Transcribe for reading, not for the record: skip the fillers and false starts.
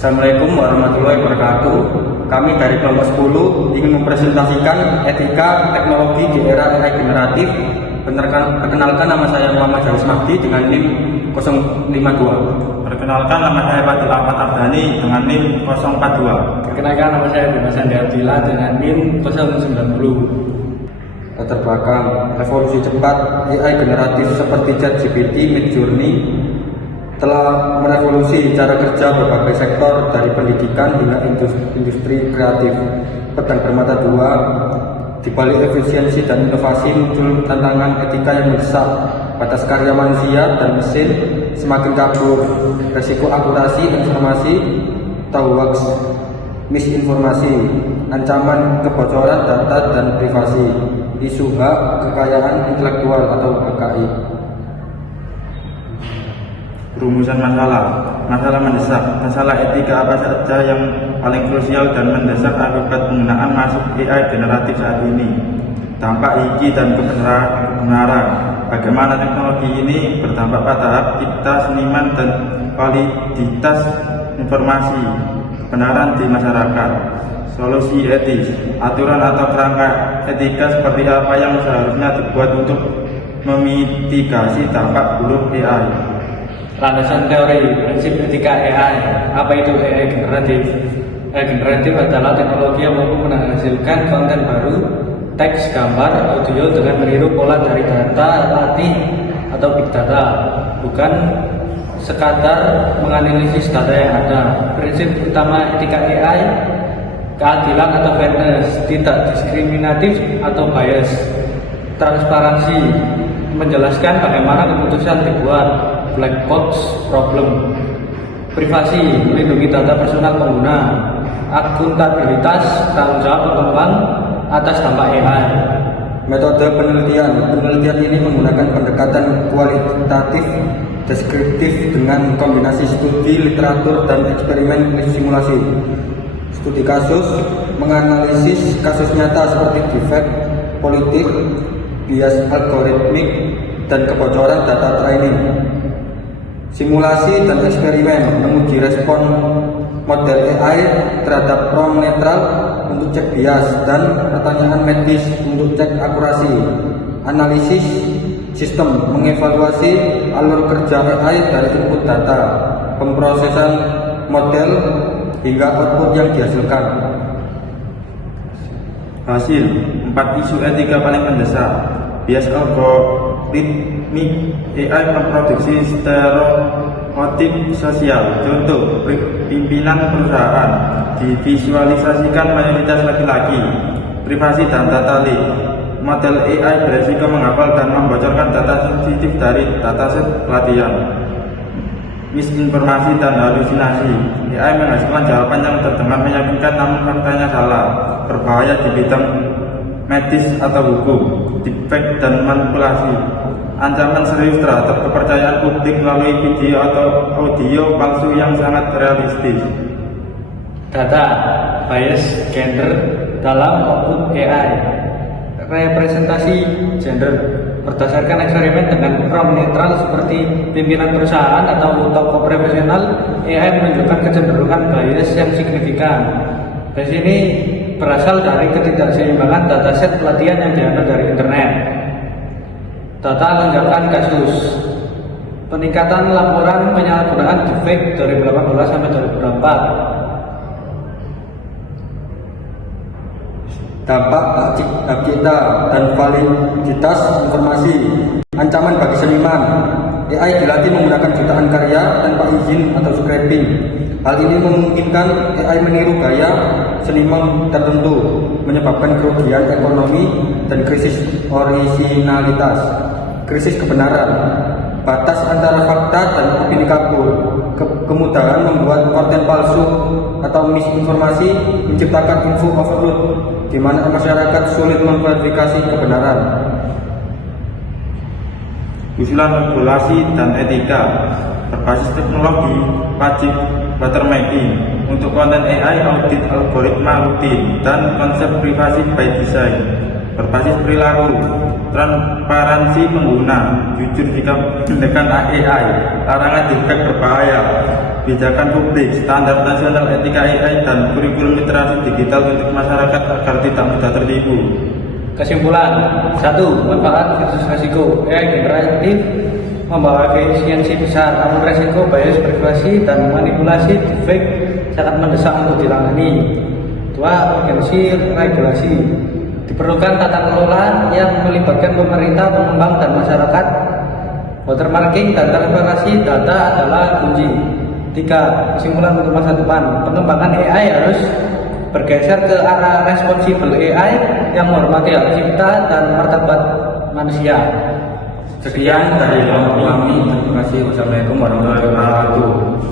Assalamualaikum warahmatullahi wabarakatuh. Kami dari kelompok 10 ingin mempresentasikan etika teknologi di era AI generatif. Perkenalkan, nama saya Muhammad Jalis Mahdi dengan NIM 052. Perkenalkan, nama saya Fadil Ahmad Abdani dengan NIM 042. Perkenalkan, nama saya Dimas Andi Abdillah dengan NIM 090. Latar belakang evolusi cepat AI generatif seperti ChatGPT, Midjourney telah merevolusi cara kerja berbagai sektor dari pendidikan hingga industri kreatif. Pedang bermata dua, di balik efisiensi dan inovasi muncul tantangan etika yang mendesak. Batas karya manusia dan mesin semakin kabur, resiko akurasi informasi atau hoax, misinformasi, ancaman kebocoran data dan privasi, isu hak kekayaan intelektual atau HKI. Rumusan masalah mendesak, masalah etika apa saja yang paling krusial dan mendesak akibat penggunaan masuk AI generatif saat ini. Dampak hiji dan kebenaran, bagaimana teknologi ini berdampak pada hak cipta seniman dan validitas informasi kebenaran di masyarakat. Solusi etis, aturan atau kerangka etika seperti apa yang seharusnya dibuat untuk memitigasi dampak buruk AI. Landasan teori prinsip etika AI. Apa itu AI generatif? AI generatif adalah teknologi yang mampu menghasilkan konten baru, teks, gambar, audio dengan meniru pola dari data latih atau big data, bukan sekadar menganalisis data yang ada. Prinsip utama etika AI: keadilan atau fairness, tidak diskriminatif atau bias, transparansi, menjelaskan bagaimana keputusan dibuat, black box problem, privasi, melindungi data personal pengguna, akuntabilitas, tanggung jawab pengembang atas dampak AI. Metode penelitian ini menggunakan pendekatan kualitatif deskriptif dengan kombinasi studi literatur dan eksperimen simulasi. Studi kasus menganalisis kasus nyata seperti defek politik, bias algoritmik, dan kebocoran data training. Simulasi dan eksperimen menguji respon model AI terhadap prompt netral untuk cek bias dan pertanyaan medis untuk cek akurasi. Analisis sistem mengevaluasi alur kerja AI dari input data, pemrosesan model hingga output yang dihasilkan. Hasil 4 isu etika paling mendesak. Bias algoritmik, AI memproduksi stereotip sosial. Contoh, pimpinan perusahaan divisualisasikan mayoritas laki-laki. Privasi dan data leak, model AI beresiko menghafal dan membocorkan data sensitif dari dataset pelatihan. Misinformasi dan halusinasi, AI menghasilkan jawaban yang terdengar meyakinkan namun faktanya salah, berbahaya di bidang medis atau hukum, defek dan manipulasi, ancaman serius terhadap kepercayaan publik melalui video atau audio palsu yang sangat realistis. Data, bias gender dalam output AI, representasi gender berdasarkan eksperimen dengan prompt netral seperti pimpinan perusahaan atau tokoh profesional, AI menunjukkan kecenderungan bias yang signifikan. Bias ini berasal dari ketidakseimbangan dataset pelatihan yang diambil dari internet. Data lonjakan kasus, peningkatan laporan penyalahgunaan defect dari 2018 sampai 2024. Dampak hak cipta dan validitas informasi, ancaman bagi seniman. AI dilatih menggunakan jutaan karya tanpa izin atau scraping. Hal ini memungkinkan AI meniru gaya seniman tertentu, menyebabkan kerugian ekonomi dan krisis orisinalitas. Krisis kebenaran, batas antara fakta dan opini kabur, kemudahan membuat konten palsu atau misinformasi, menciptakan info overload di mana masyarakat sulit memverifikasi kebenaran. Usulan regulasi dan etika berbasis teknologi wajib watermarking untuk konten AI, audit algoritma rutin, dan konsep privasi by design. Berbasis perilaku, transparansi pengguna, jujur jika menggunakan AI, larangan defek berbahaya, kebijakan publik, standar nasional etika AI, dan kurikulum literasi digital untuk masyarakat agar tidak mudah tertipu. Kesimpulan: 1. Manfaat versus resiko. AI generatif membawa efisiensi besar, namun resiko bias privasi dan manipulasi deepfake sangat mendesak untuk ditangani. 2. Urgensi regulasi. Diperlukan tata kelola yang melibatkan pemerintah, pengembang, dan masyarakat. Watermarking dan transparansi data adalah kunci. 3. Kesimpulan untuk masa depan. Pengembangan AI harus bergeser ke arah responsible AI yang menghormati hak cipta dan martabat manusia. Sekian dari kami. Terima kasih. Wassalamualaikum warahmatullahi wabarakatuh.